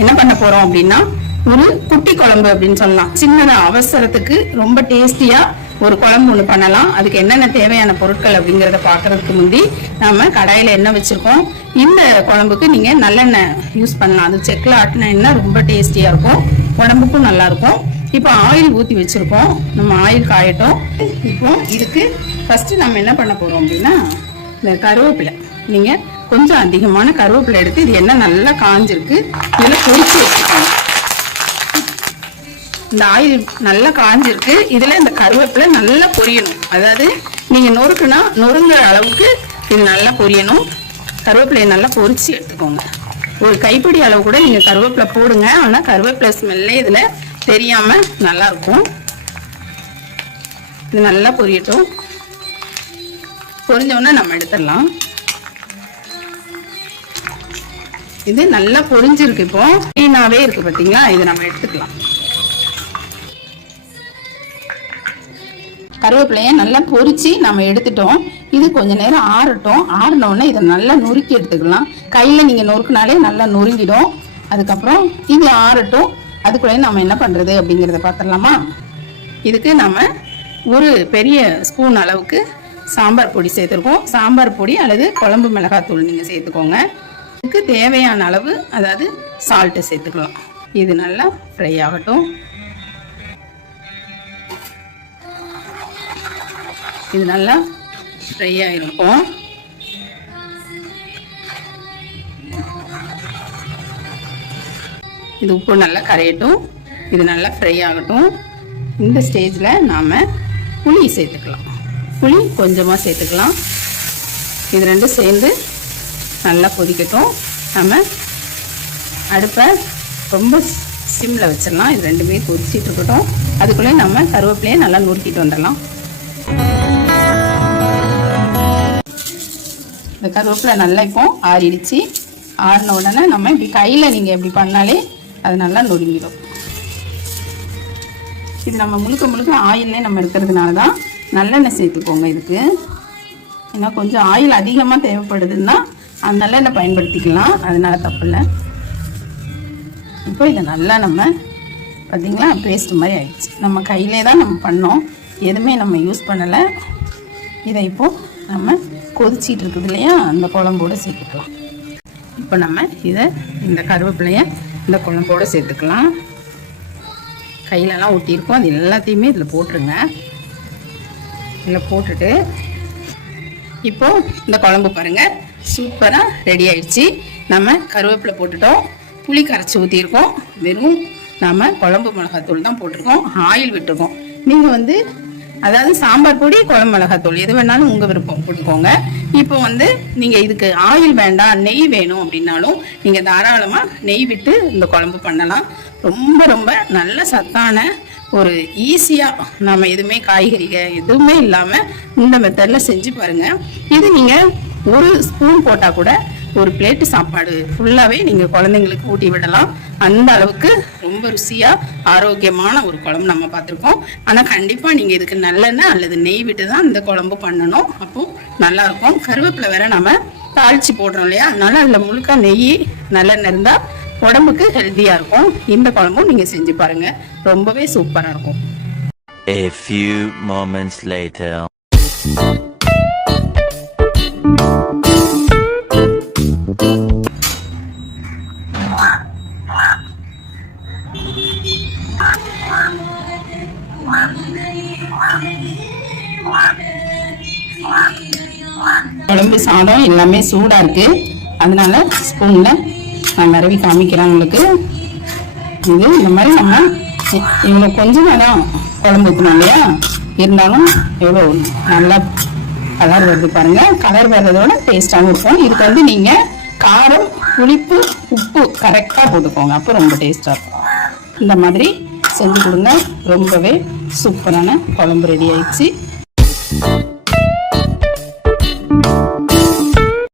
என்ன பண்ண போறோம் அப்படின்னா ஒரு குட்டி குழம்பு அப்படின்னு சொல்லலாம். சின்னதா அவசரத்துக்கு ரொம்ப டேஸ்டியா ஒரு குழம்பு ஒண்ணு பண்ணலாம். அதுக்கு என்னென்ன தேவையான பொருட்கள் அப்படிங்கறத பாக்குறதுக்கு முந்தி நாம கடாயில எண்ணெய் வச்சிருக்கோம். இந்த குழம்புக்கு நீங்க நல்லெண்ணெய் யூஸ் பண்ணலாம். அது செக்குல ஆட்டின எண்ணெய் ரொம்ப டேஸ்டியா இருக்கும், உடம்புக்கும் நல்லா இருக்கும். இப்போ ஆயில் ஊத்தி வச்சிருக்கோம், நம்ம ஆயில் காயட்டும். இப்போ இதுக்கு ஃபர்ஸ்ட் நம்ம என்ன பண்ண போறோம் அப்படின்னா இந்த கருவேப்பிலை, நீங்க கொஞ்சம் அதிகமான கருவேப்பிலை எடுத்து இது என்ன நல்லா காஞ்சிருக்கு இதுல பொரிச்சு வச்சுக்கோங்க. இந்த ஆயில் நல்லா காஞ்சிருக்கு, இதுல இந்த கருவேப்பிலை நல்லா பொரியணும். அதாவது நீங்க நொறுக்குனா நொறுங்குற அளவுக்கு இது நல்லா பொரியணும். கருவேப்பிலையை நல்லா பொரிச்சு எடுத்துக்கோங்க. ஒரு கைப்பிடி அளவு கூட நீங்க கருவேப்பிலை போடுங்க, ஆனா கருவேப்பிலை ஸ்மெல்லே இதுல தெரியாம நல்லா இருக்கும். இது நல்லா பொரியட்டும். பொரிஞ்சோன்னா நம்ம எடுத்துடலாம். இது நல்லா பொரிஞ்சிருக்கு, இப்போ கிளீனாவே இருக்கு பாத்தீங்களா. இது நம்ம எடுத்துக்கலாம். கருவேப்பிலையை நல்லா பொரிச்சு நம்ம எடுத்துட்டோம். இது கொஞ்ச நேரம் ஆறட்டும். ஆறினோடனே இதை நல்லா நொறுக்கி எடுத்துக்கலாம். கையில நீங்க நொறுக்குனாலே நல்லா நொறுங்கிடும். அதுக்கப்புறம் இது ஆறட்டும். அதுக்குள்ளே நம்ம என்ன பண்றது அப்படிங்கறத பார்த்துடலாமா. இதுக்கு நம்ம ஒரு பெரிய ஸ்பூன் அளவுக்கு சாம்பார் பொடி சேர்த்துருக்கோம். சாம்பார் பொடி அல்லது குழம்பு மிளகாத்தூள் நீங்க சேர்த்துக்கோங்க. இதுக்கு தேவையான அளவு, அதாவது சால்ட்டை சேர்த்துக்கலாம். இது நல்லா ஃப்ரை ஆகட்டும். இது நல்லா ஃப்ரை ஆகிருக்கும். இது உப்பு நல்லா கரையட்டும். இது நல்லா ஃப்ரை ஆகட்டும். இந்த ஸ்டேஜில் நாம் புளி சேர்த்துக்கலாம். புளி கொஞ்சமாக சேர்த்துக்கலாம். இது ரெண்டும் சேர்ந்து நல்லா கொதிக்கட்டும். நம்ம அடுப்பை ரொம்ப சிம்மில் வச்சிடலாம். இது ரெண்டுமே கொதிச்சிட்டு இருக்கட்டும். அதுக்குள்ளே நம்ம கருவேப்பிலையை நல்லா நுறுக்கிட்டு வந்துடலாம். இந்த கருவேப்பிலை நல்லா இப்போ ஆறிடுச்சு. ஆறின உடனே நம்ம இப்படி கையில் நீங்கள் இப்படி பண்ணாலே அது நல்லா நொறுங்கிடும். இது நம்ம முழுக்க முழுக்க ஆயிலே நம்ம இருக்கிறதுனால தான் நல்லெண்ணெய் சேர்த்துக்கோங்க. இதுக்கு ஏன்னா கொஞ்சம் ஆயில் அதிகமாக தேவைப்படுதுன்னா அந்த நல்லெண்ணெய் பயன்படுத்திக்கலாம், அதனால தப்பு இல்லை. இப்போ இதை நல்லா நம்ம பார்த்திங்களா பேஸ்ட் மாதிரி ஆயிடுச்சு. நம்ம கையிலே தான் நம்ம பண்ணோம், எதுவுமே நம்ம யூஸ் பண்ணலை. இதை இப்போது நம்ம கொதிச்சிட்டு இருக்குது இல்லையா, அந்த குழம்போடு சேர்த்துக்கலாம். இப்போ நம்ம இதை இந்த கருவேப்பிலையை இந்த குழம்போடு சேர்த்துக்கலாம். கையிலலாம் ஒட்டியிருக்கோம், அது எல்லாத்தையுமே இதில் போட்டுருங்க. இதில் போட்டுட்டு இப்போது இந்த குழம்பு பாருங்கள் சூப்பராக ரெடி ஆயிடுச்சு. நம்ம கருவேப்பிலை போட்டுட்டோம், புளி கரைச்சி ஊற்றிருக்கோம், வெறும் நம்ம குழம்பு மிளகாத்தூள் தான் போட்டிருக்கோம், ஆயில் விட்டுருக்கோம். நீங்கள் அதாவது சாம்பார் பொடி குழம்பு மிளகாத்தூள் எது வேணாலும் உங்கள் விருப்பம் போட்டுக்கோங்க. இப்போ நீங்கள் இதுக்கு ஆயில் வேண்டாம் நெய் வேணும் அப்படின்னாலும் நீங்கள் தாராளமாக நெய் விட்டு இந்த குழம்பு பண்ணலாம். ரொம்ப ரொம்ப நல்ல சத்தான ஒரு ஈஸியாக நம்ம எதுவுமே காய்கறிகள் எதுவுமே இல்லாமல் இந்த மெத்தடில் செஞ்சு பாருங்கள். இது நீங்கள் ஒரு ஸ்பூன் போட்டால் கூட ஒரு பிளேட்டு சாப்பாடு ஃபுல்லாகவே நீங்கள் குழந்தைங்களுக்கு ஊட்டி விடலாம். அந்த அளவுக்கு ரொம்ப ருசியாக ஆரோக்கியமான ஒரு குழம்பு நம்ம பார்த்துருக்கோம். ஆனால் கண்டிப்பாக நீங்கள் இதுக்கு நல்லெண்ணெய் அல்லது நெய் விட்டு தான் இந்த குழம்பு பண்ணணும், அப்போது நல்லாயிருக்கும். கருவேப்பிலை வேற நம்ம தாளித்து போடுறோம் இல்லையா, அதனால அதில் முழுக்க நெய் நல்லெண்ணெய் இருந்தால் உடம்புக்கு ஹெல்த்தியாக இருக்கும். இந்த குழம்பும் நீங்கள் செஞ்சு பாருங்கள், ரொம்பவே சூப்பராக இருக்கும். A few moments later. குழம்பு சாதம் எல்லாமே சூடாக இருக்குது, அதனால ஸ்பூனில் நான் நிறவி காமிக்கிறேன் உங்களுக்கு. இது இந்த மாதிரி நம்ம இவ்வளோ கொஞ்சம் தான் குழம்பு ஊற்றணும் இல்லையா, இருந்தாலும் எவ்வளோ நல்லா கலர் வருது பாருங்கள். கலர் வர்றதோட டேஸ்டாகவும் இருக்கும். இதுக்கு நீங்கள் காரம் புளிப்பு உப்பு கரெக்டாக போட்டுக்கோங்க, அப்போ ரொம்ப டேஸ்ட்டாக இருக்கும். இந்த மாதிரி செஞ்சு கொடுங்க, ரொம்பவே சூப்பரான குழம்பு ரெடி ஆயிடுச்சு.